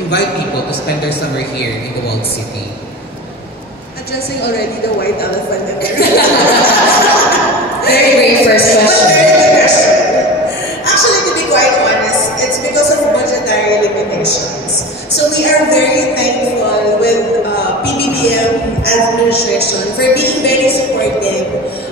invite people to spend their summer here in the walled city? Addressing already the white elephant in there. Very great first question. Very good question. Actually, to be quite honest, it's because of budgetary limitations. So we are very thankful with PBBM administration for being very supportive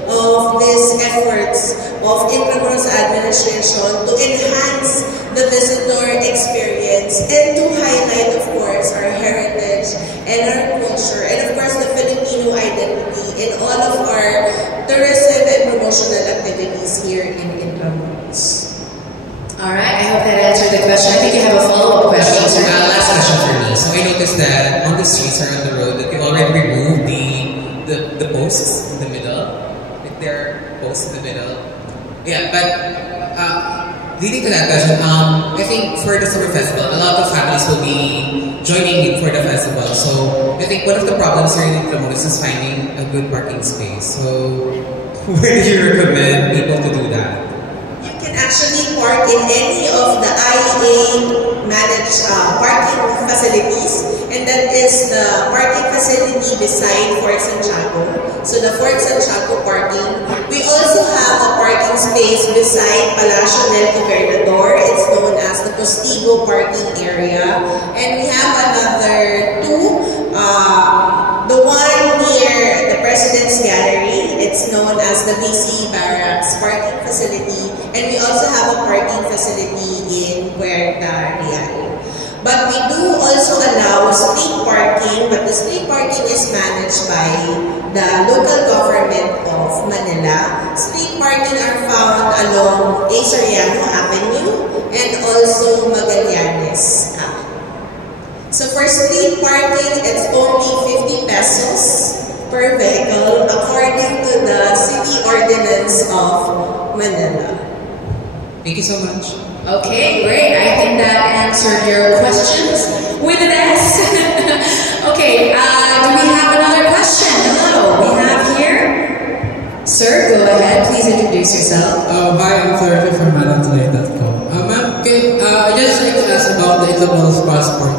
of these efforts of Intramuros administration to enhance the visitor experience and to highlight, of course, our heritage and our culture and, of course, the Filipino identity in all of our tourism and promotional activities here in Intramuros. Alright, I hope that answered the question. I think you have a follow-up question, sir. Last question for me. So I noticed that on the streets or on the road that you already removed the posts in the middle. Like there are posts in the middle. Yeah, but leading to that question, I think for the summer festival, a lot of families will be joining in for the festival. So I think one of the problems here in Intramuros is finding a good parking space. So where do you recommend people to do that? Actually park in any of the IEA managed parking facilities, and that is the parking facility beside Fort Santiago. So the Fort Santiago parking. We also have a parking space beside Palacio del Gobernador. It's known as the Postigo parking area. And we have another two. The one near the President's Gallery, it's known as the BC Barracks parking facility. And we also have a parking facility in Puerta Real. But we do also allow street parking, but the street parking is managed by the local government of Manila. Street parking are found along A. Soriano Avenue and also Magallanes Avenue. So for street parking, it's only 50 pesos per vehicle according to the city ordinance of Manila. Thank you so much. Okay, great. I think that answered your questions with the best. Okay, do we have another question? Hello, we have here. Sir, go ahead. Please introduce yourself. Hi, I'm Florida from MadamToday.com. Ma'am, I just like to ask about the Intramuros passport.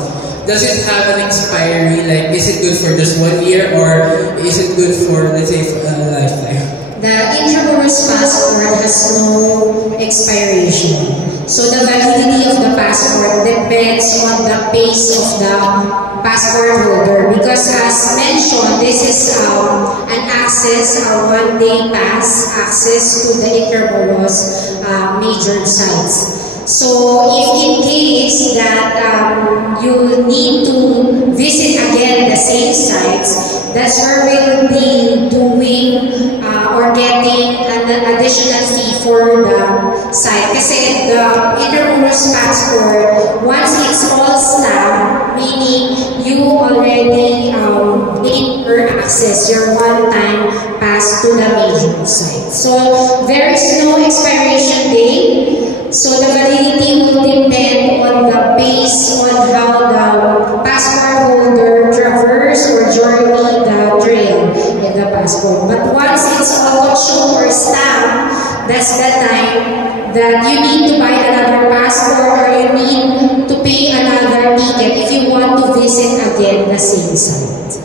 Does it have an expiry? Like, is it good for just 1 year, or is it good for, let's say, for a lifetime? The Intramuros passport has no expiration. So the validity of the passport depends on the pace of the passport holder. Because as mentioned, this is an access, a one-day pass access to the Intramuros major sites. So if in case that you need to visit again the same sites, that's where we'll be doing or getting an additional fee for the site. Kasi the Intramuros passport, once it's all stamped, meaning you already gain your access, your one-time pass to the major site. So there is no expiration date. So the validity will depend on the base on how the passport holder traverse or journey the trail in the passport. But once it's auto-show or stamped, that's the time that you need to buy another passport or you need to pay another ticket if you want to visit again the same site.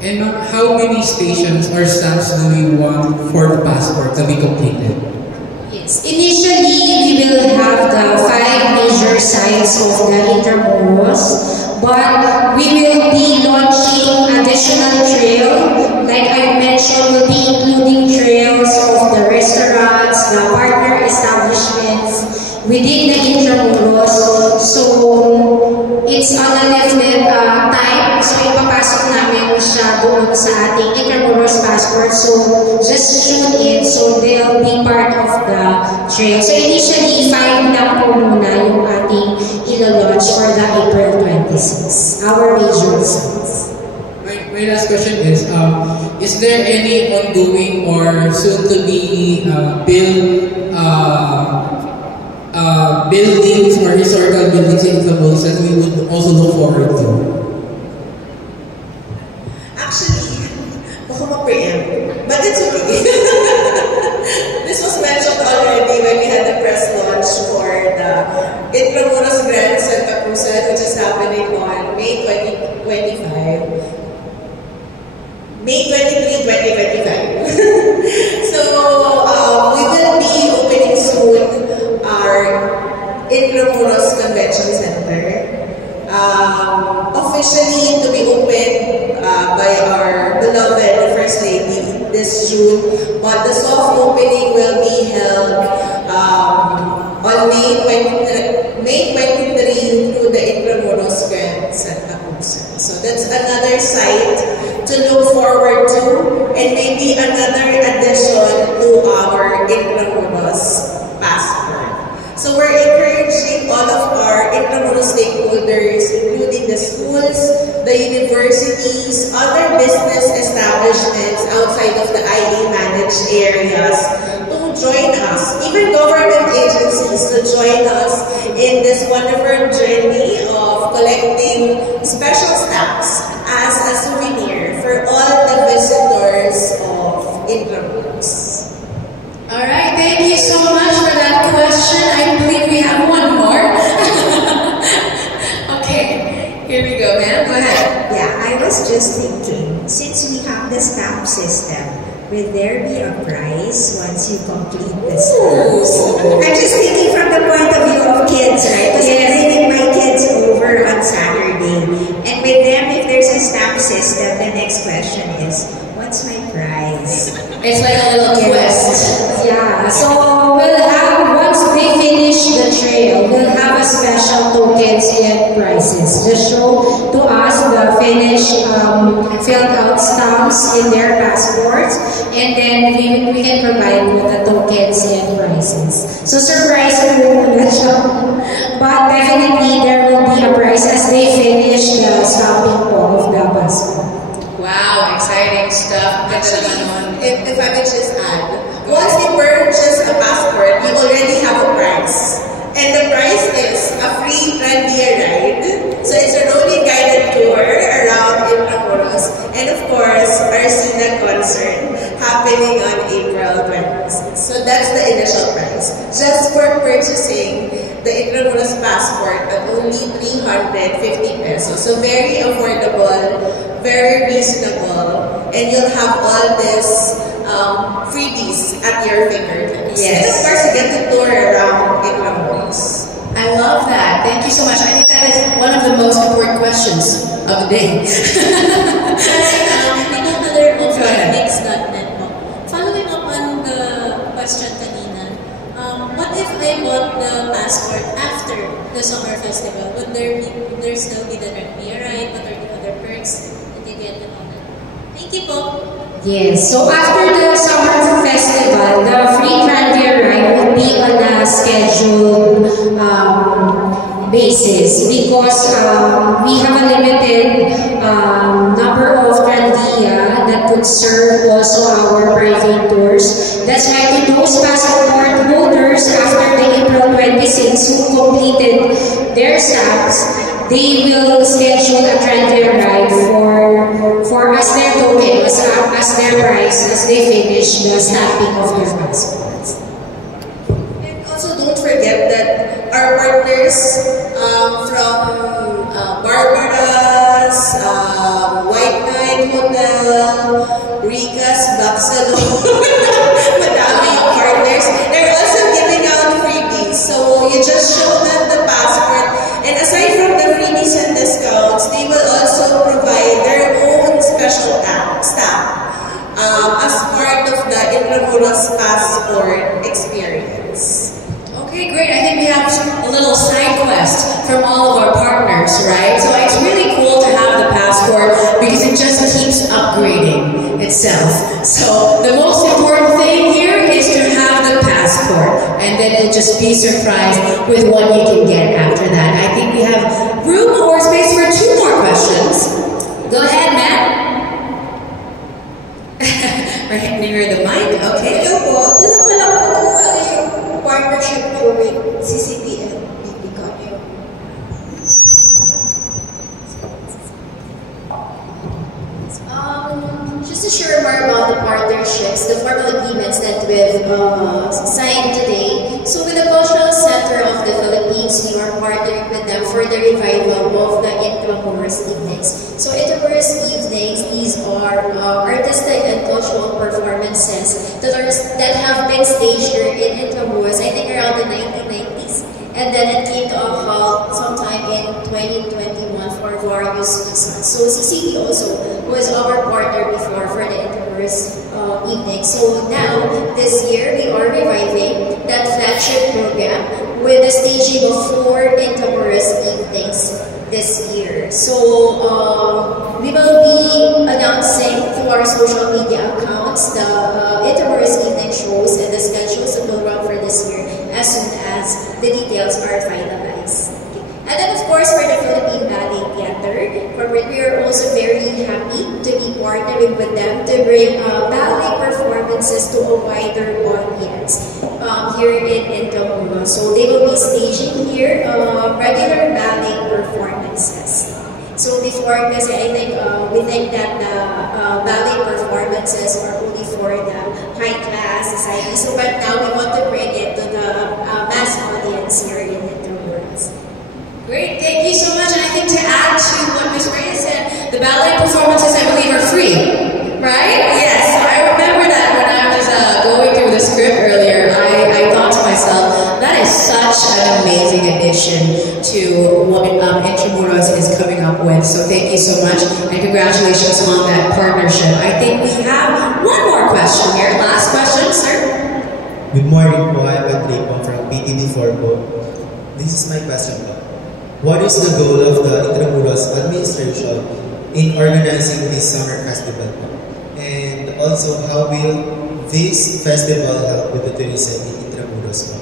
And how many stations or stamps do we want for the passport to be completed? Initially, we will have the 5 major sites of the Intramuros, but we will be launching additional trail. Like I mentioned, we'll be including trails of the restaurants, the partner establishments within the Intramuros. So it's on a definite time. So ipapasok namin siya doon sa ating Intramuros passport. So just tune in. So they'll be part of the trail. So initially, 5 lang po muna yung ating ilo-launch for the April 26. Our major sites. My last question is there any ongoing or soon to be buildings or historical buildings in Intramuros that we would also look forward to? Actually, baka ma-preempt, but it's okay. This was mentioned already when we had the press launch for the Intramuros Grand Santa Cruz, which is happening happening on May 2025. May 23, 2025. So, we will be opening soon our Intramuros Convention Center. Officially to be opened by our beloved First Lady this June, but the soft opening will be held on May 23 through the Intramuros Grand Santa Cruz. So that's another site to look forward to, and maybe another addition to our Intramuros passport. So we're encouraging all of our Intramuros stakeholders, including the schools, the universities, other business establishments outside of the IA managed areas, to join us, even government agencies to join us in this wonderful journey of collecting special stamps as a souvenir for all the visitors of Intramuros. Alright, thank you so much for that question. I believe we have one more. Okay, here we go, ma'am. Go ahead. Yeah, I was just thinking, since we have the stamp system, will there be a prize once you complete the stamps? I'm just thinking from the point of view of kids, right? Because I'm bringing my kids over on Saturday. And with them, if there's a stamp system, the next question is, what's my prize? It's like a little quest. Yeah, So we'll have, once they finish the trail, we'll have a special tokens and prizes. Just show to us the finished filled out stamps in their passports, and then we can provide with the tokens and prizes. So surprise po muna siya. But definitely there will be a prize as they finish the stamping po of the passport. Wow, exciting stuff. Actually, if I could just add, once you purchase a passport, you already have a prize. And the prize is a free Tranvia ride. So it's a rolling guided tour around Intramuros. And of course, our SINA concert happening on April 26th. So that's the initial price. Just for purchasing the Intramuros passport at only 350 pesos. So very affordable, very reasonable, and you'll have all this freebies at your fingertips. Yes. And of course, you get to tour around Intramuros. I love that. Thank you so much. I think that is one of the most important questions of the day. Another Go ahead. mix.net po. Following up on the question kanina, what if I bought the passport after the summer festival? Would there still be the Tranvia ride? What are the other perks that you get and all that? Thank you po. Yes, so after the summer festival, the free Tranvia ride will be on a scheduled basis because we have a limited number of Tranvia that could serve also our private tours. That's why to those passport holders after the April 26 who completed their stamps, they will schedule a Tranvia ride for as their token, as their prize, as they finish the stamping of their passports. And also, don't forget that our partners from Barbara's, White Knight Hotel, Rica's Black Salon, madaming partners, they're also giving out freebies. So you just show them the passport, and aside from the freebies and discounts, they will also provide their own special stamp as part of the Intramuros passport experience. Okay, great. I think we have a little side quest from all of our partners, right? So it's really cool to have the passport because it just keeps upgrading itself. So the most important thing here is to have the passport, and then you'll just be surprised with what you can get after that. I think we have room or space for 2 more questions. Go ahead, Matt. Right near the mic. Okay. Ito po, alam ko lang po kung ano yung partnership po with CCP and BPCON. Just to share more about the partnerships, the formal agreements that we've signed today. So with the Cultural Center of the Philippines, we are partnering with them for the revival of the Intramuros evenings. So Intramuros evenings, these are artistic and cultural performances that have been staged here in Intramuros, I think around the 1990s. And then it came to a halt sometime in 2021 for various reasons. So CCP also was our partner before for the Intramuros evening. So now, this year, we are reviving that flagship program with the staging of 4 Intramuros evenings this year. So we will be announcing through our social media accounts the Intramuros evening shows and the schedules that will run for this year as soon as the details are finalized. And then of course for the Philippine Ballet Theatre, for which we are also very happy to be partnering with them to bring ballet performances to a wider audience here in Intramuros. So they will be staging here regular ballet performances. So before, kasi I think we think that the ballet performances are only for the high class society. So but now we want to bring it to the mass audience here in Intramuros. Great, thank you so much. And I think to add to what Ms. Reyes said, the ballet performances, I believe, are free, right? Yes, so I remember that when I was going through the script earlier, I thought to myself, that is such an amazing addition to what Intramuros is coming up with. So thank you so much, and congratulations on that partnership. I think we have one more question here. Last question, sir. Good morning po, I'm Andre po from PTD4 po. This is my question po. What is the goal of the Intramuros administration in organizing this summer festival? And also, how will this festival help with the tourism in Intramuros?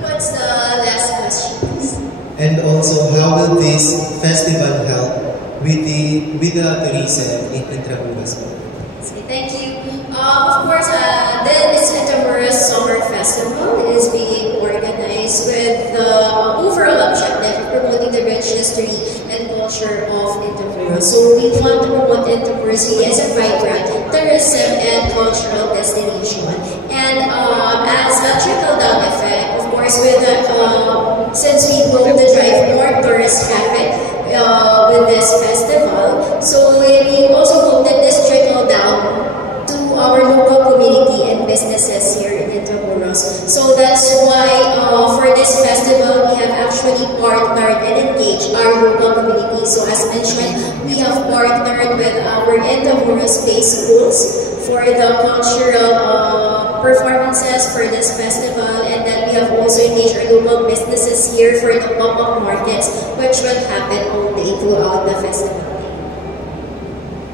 What's the last question, please? And also, how will this festival help with the tourism in Intramuros? Thank you. Of course, this Intramuros Summer Festival is being organized with the overall objective of promoting the rich history and culture of Intramuros. So we want to promote Intramuros as a vibrant tourism and cultural destination. And as a trickle-down effect, of course, with since we hope to drive more tourist traffic with this festival, so we also hope that this trickle down to our local community and businesses here in Intramuros. So that's why for this festival, we have actually partnered and engaged our local community. So as mentioned, we have partnered with our Intramuros-based schools for the cultural performances for this festival, and then we have also engaged our local businesses here for the pop-up markets, which will happen all day throughout the festival.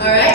All right.